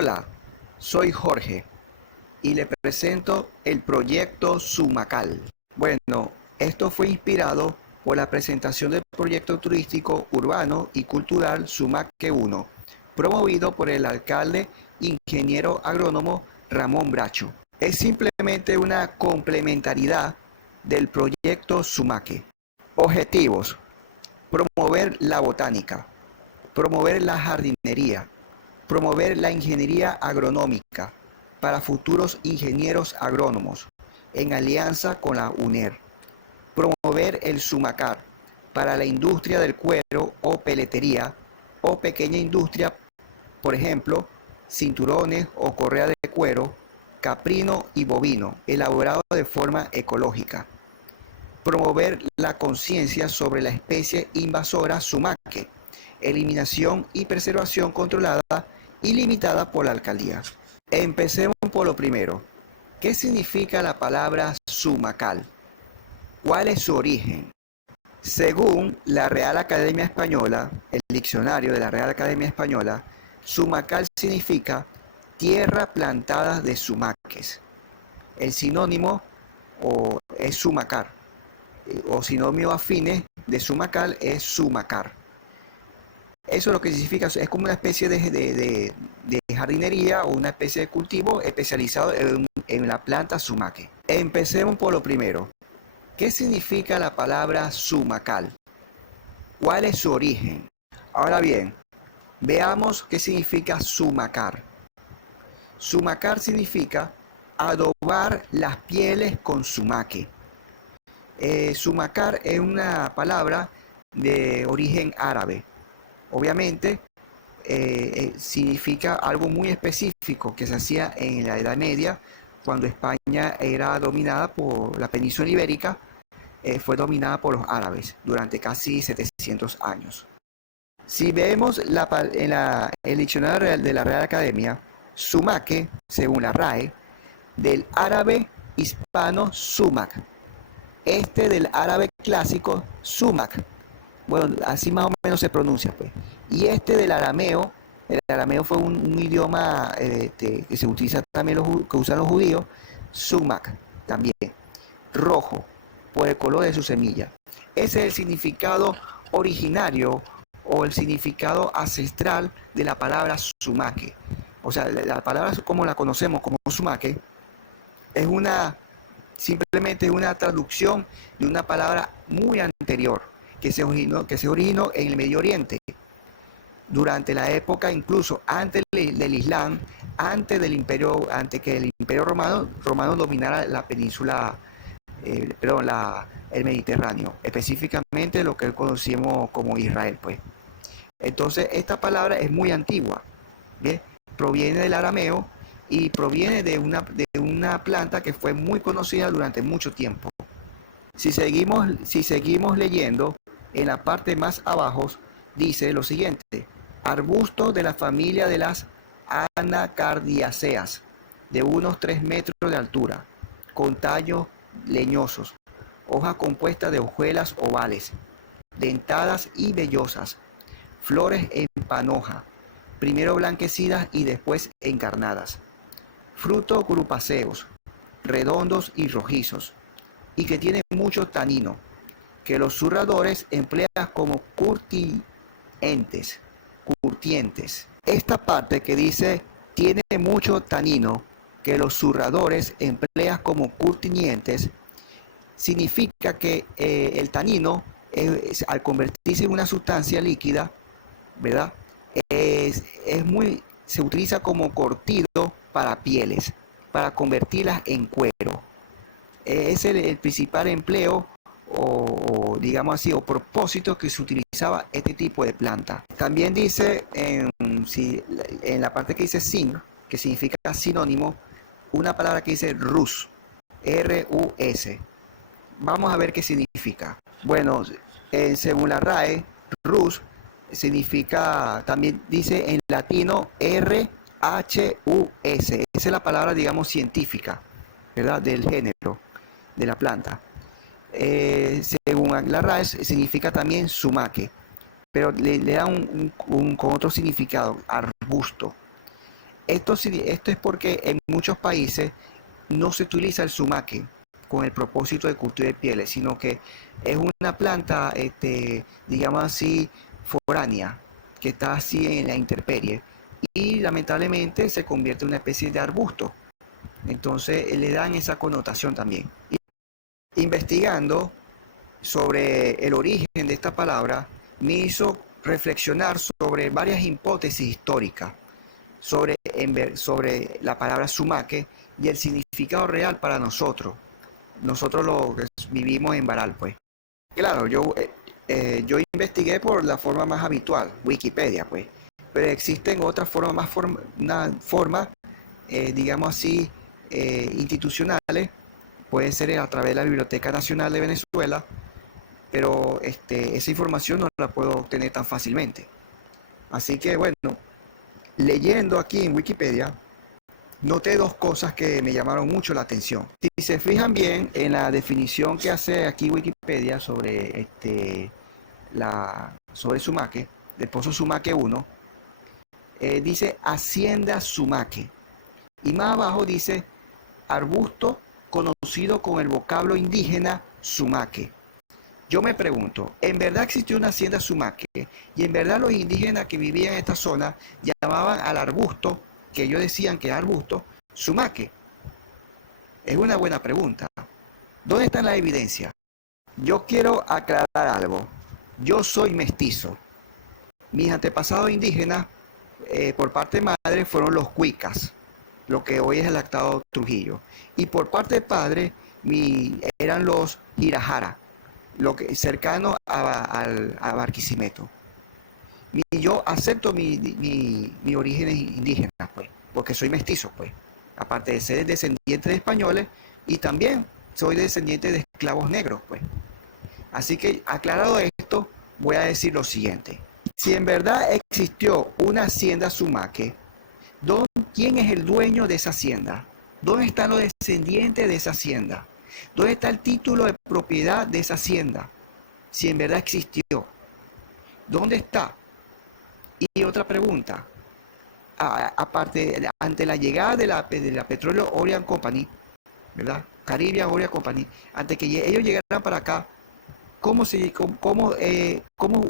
Hola, soy Jorge y le presento el proyecto Sumacal. Bueno, esto fue inspirado por la presentación del proyecto turístico urbano y cultural Sumaque 1, promovido por el alcalde ingeniero agrónomo Ramón Bracho. Es simplemente una complementariedad del proyecto Sumaque. Objetivos: promover la botánica, promover la jardinería, promover la ingeniería agronómica para futuros ingenieros agrónomos en alianza con la UNER, promover el Sumacar para la industria del cuero o peletería o pequeña industria, por ejemplo, cinturones o correa de cuero, caprino y bovino, elaborado de forma ecológica. Promover la conciencia sobre la especie invasora sumaque, eliminación y preservación controlada y limitada por la alcaldía. Empecemos por lo primero. ¿Qué significa la palabra sumacal? ¿Cuál es su origen? Según la Real Academia Española, el diccionario de la Real Academia Española, sumacal significa tierra plantada de sumaques. El sinónimo es sumacar, o sinónimo afines de sumacal es sumacar. Eso lo que significa es como una especie de jardinería o una especie de cultivo especializado en la planta sumaque. Empecemos por lo primero. ¿Qué significa la palabra sumacal? ¿Cuál es su origen? Ahora bien, veamos qué significa sumacar. Sumacar significa adobar las pieles con sumaque. Sumacar es una palabra de origen árabe. Obviamente significa algo muy específico que se hacía en la Edad Media, cuando España era dominada por la península ibérica, fue dominada por los árabes durante casi 700 años. Si vemos el diccionario de la Real Academia, sumaque, según la RAE, del árabe hispano sumac, del árabe clásico sumac. Bueno, así más o menos se pronuncia, pues. Y del arameo, el arameo fue un idioma que se utiliza también, que usan los judíos, sumac, también, rojo, por el color de su semilla. Ese es el significado originario o el significado ancestral de la palabra sumaque. O sea, la palabra como la conocemos como sumaque es simplemente una traducción de una palabra muy anterior que se originó en el Medio Oriente durante la época, incluso antes del Islam, antes que el Imperio Romano dominara la península, el Mediterráneo, específicamente lo que conocemos como Israel, pues. Entonces, esta palabra es muy antigua, ¿bien? Proviene del arameo y proviene de una planta que fue muy conocida durante mucho tiempo. Si seguimos leyendo, en la parte más abajo dice lo siguiente: arbusto de la familia de las anacardiaceas, de unos 3 metros de altura, con tallos leñosos, hojas compuestas de hojuelas ovales, dentadas y vellosas, flores en panoja, primero blanquecidas y después encarnadas, frutos grupáceos, redondos y rojizos, y que tienen mucho tanino, que los zurradores emplean como curtientes. Esta parte que dice tiene mucho tanino, que los zurradores emplean como curtientes, significa que el tanino, al convertirse en una sustancia líquida, ¿verdad? Se utiliza como cortido para pieles, para convertirlas en cuero. Es el principal empleo o digamos así, o propósito que se utilizaba este tipo de planta. También dice en la parte que dice sin, que significa sinónimo, una palabra que dice rus, R-U-S. Vamos a ver qué significa. Bueno, según la RAE, rus significa, también dice en latino R-H-U-S. Esa es la palabra, digamos, científica, ¿verdad? Del género de la planta. Según la RAE significa también sumaque, pero le da con otro significado, arbusto. Esto es porque en muchos países no se utiliza el sumaque con el propósito de cultivar pieles, sino que es una planta, digamos así, foránea, que está así en la intemperie y lamentablemente se convierte en una especie de arbusto. Entonces le dan esa connotación también. Investigando sobre el origen de esta palabra, me hizo reflexionar sobre varias hipótesis históricas sobre la palabra sumaque y el significado real para nosotros. Nosotros los que vivimos en Baral, pues. Claro, yo investigué por la forma más habitual, Wikipedia, pues. Pero existen otras formas una forma, digamos así, institucionales. Puede ser a través de la Biblioteca Nacional de Venezuela, pero esa información no la puedo obtener tan fácilmente. Así que bueno, leyendo aquí en Wikipedia, noté dos cosas que me llamaron mucho la atención. Si se fijan bien en la definición que hace aquí Wikipedia sobre Sumaque, del pozo Sumaque 1, dice Hacienda Sumaque. Y más abajo dice arbusto conocido con el vocablo indígena Sumaque. Yo me pregunto, ¿en verdad existió una hacienda Sumaque? Y en verdad los indígenas que vivían en esta zona llamaban al arbusto, que ellos decían que era arbusto, Sumaque. Es una buena pregunta. ¿Dónde está la evidencia? Yo quiero aclarar algo. Yo soy mestizo. Mis antepasados indígenas, por parte de madre, fueron los cuicas, lo que hoy es el estado Trujillo. Y por parte de padre, eran los Irajara, cercano a Barquisimeto. Y yo acepto mi orígenes indígenas, pues, porque soy mestizo, pues. Aparte de ser descendiente de españoles, y también soy descendiente de esclavos negros, pues. Así que, aclarado esto, voy a decir lo siguiente. Si en verdad existió una hacienda Sumaque, ¿quién es el dueño de esa hacienda? ¿Dónde están los descendientes de esa hacienda? ¿Dónde está el título de propiedad de esa hacienda? Si en verdad existió. ¿Dónde está? Y otra pregunta. Aparte, ante la llegada de la Petroleum Orient Company, ¿verdad? Caribbean Orient Company, antes que ellos llegaran para acá, ¿cómo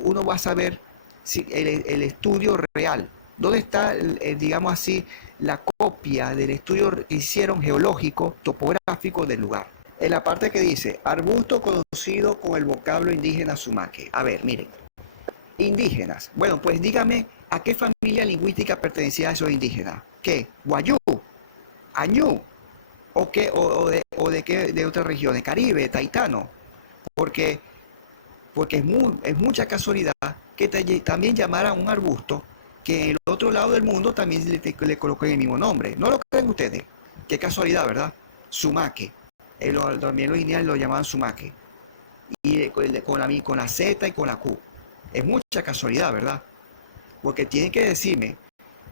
uno va a saber si el estudio real? ¿Dónde está, digamos así, la copia del estudio que hicieron geológico, topográfico del lugar? En la parte que dice, arbusto conocido con el vocablo indígena Sumaque. A ver, miren. Indígenas. Bueno, pues dígame, ¿a qué familia lingüística pertenecían esos indígenas? ¿Qué? ¿Guayú? ¿Añú? ¿O qué? ¿O de qué? ¿De otras regiones? ¿Caribe? ¿Taitano? Porque es mucha casualidad que también llamaran un arbusto que en el otro lado del mundo también le coloquen el mismo nombre. ¿No lo creen ustedes? Qué casualidad, ¿verdad? Sumaque. También los indígenas lo llamaban sumaque. Y con la Z y con la Q. Es mucha casualidad, ¿verdad? Porque tienen que decirme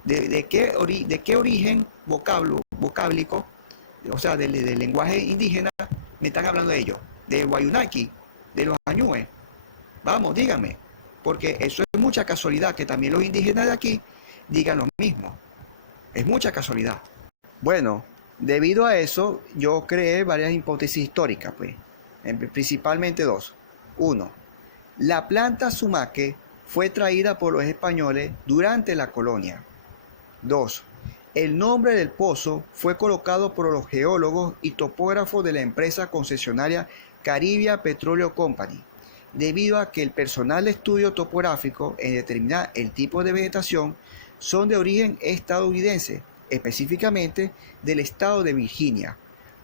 de qué origen vocáblico, o sea, del lenguaje indígena, me están hablando de ellos. De Wayunaki, de los Añúes. Vamos, díganme. Porque eso es mucha casualidad, que también los indígenas de aquí digan lo mismo. Es mucha casualidad. Bueno, debido a eso, yo creé varias hipótesis históricas, pues. Principalmente dos. Uno, la planta sumaque fue traída por los españoles durante la colonia. 2. El nombre del pozo fue colocado por los geólogos y topógrafos de la empresa concesionaria Caribbean Petroleum Company, debido a que el personal de estudio topográfico en determinar el tipo de vegetación son de origen estadounidense, específicamente del estado de Virginia,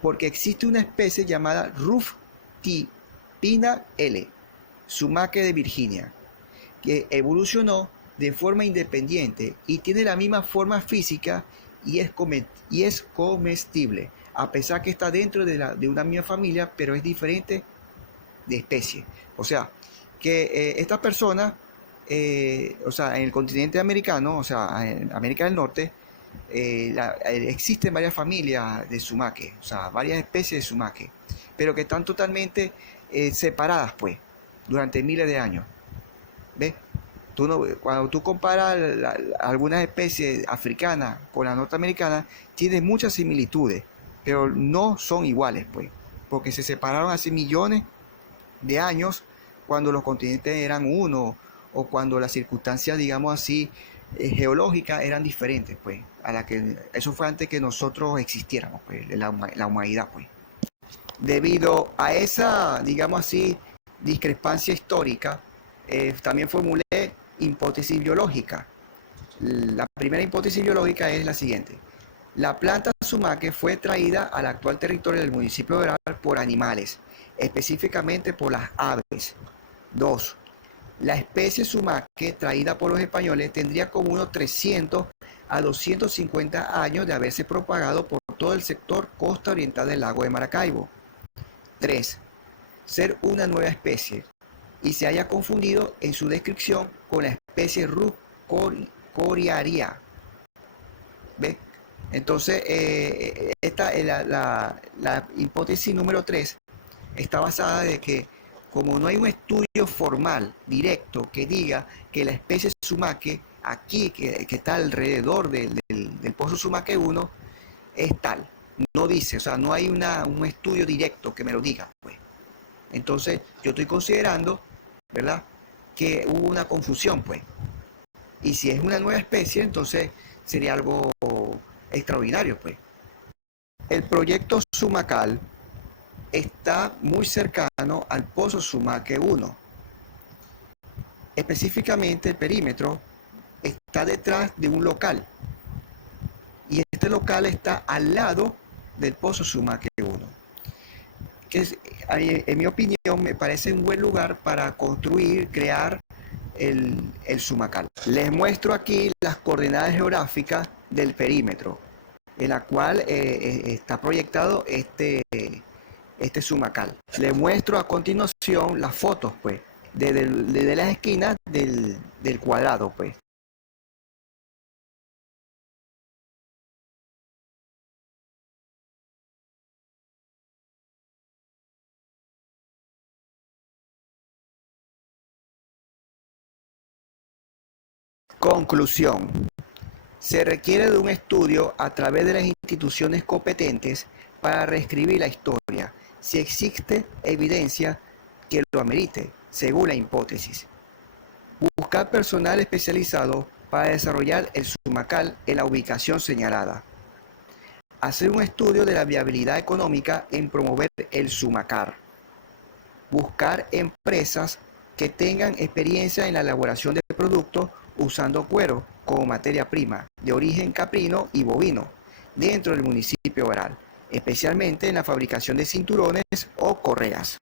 porque existe una especie llamada Ruftipina L. Sumaque de Virginia, que evolucionó de forma independiente y tiene la misma forma física y es comestible, a pesar que está dentro de una misma familia, pero es diferente de especie. O sea, que estas personas, o sea, en el continente americano, o sea, en América del Norte, existen varias familias de sumaque, o sea, varias especies de sumaque, pero que están totalmente separadas, pues, durante miles de años. ¿Ves? Cuando tú comparas algunas especies africanas con la norteamericana, tienen muchas similitudes, pero no son iguales, pues, porque se separaron hace millones de años cuando los continentes eran uno o cuando las circunstancias, digamos así, geológicas eran diferentes, pues, a la que eso fue antes que nosotros existiéramos, pues, la humanidad, pues. Debido a esa, digamos así, discrepancia histórica, también formulé hipótesis biológica. La primera hipótesis biológica es la siguiente. La planta sumaque fue traída al actual territorio del municipio de Oral por animales, específicamente por las aves. 2. La especie sumaque traída por los españoles tendría como unos 300 a 250 años de haberse propagado por todo el sector costa oriental del lago de Maracaibo. 3. Ser una nueva especie y se haya confundido en su descripción con la especie Rus coriaria. ¿Ve? Entonces, la hipótesis número 3 está basada de que como no hay un estudio formal, directo, que diga que la especie sumaque aquí, que está alrededor del pozo sumaque 1, es tal. No dice, o sea, no hay un estudio directo que me lo diga, pues. Entonces, yo estoy considerando, ¿verdad?, que hubo una confusión, pues. Y si es una nueva especie, entonces sería algo extraordinario, pues. El proyecto Sumacal está muy cercano al pozo Sumaque 1. Específicamente, el perímetro está detrás de un local. Y este local está al lado del pozo Sumaque 1. Que en mi opinión me parece un buen lugar para construir, crear el Sumacal. Les muestro aquí las coordenadas geográficas del perímetro, en la cual está proyectado este Sumacal. Les muestro a continuación las fotos, pues, desde las esquinas del cuadrado, pues. Conclusión. Se requiere de un estudio a través de las instituciones competentes para reescribir la historia, si existe evidencia que lo amerite, según la hipótesis. Buscar personal especializado para desarrollar el Sumacal en la ubicación señalada. Hacer un estudio de la viabilidad económica en promover el Sumacar. Buscar empresas que tengan experiencia en la elaboración de productos usando cuero como materia prima de origen caprino y bovino dentro del municipio de Oral, especialmente en la fabricación de cinturones o correas.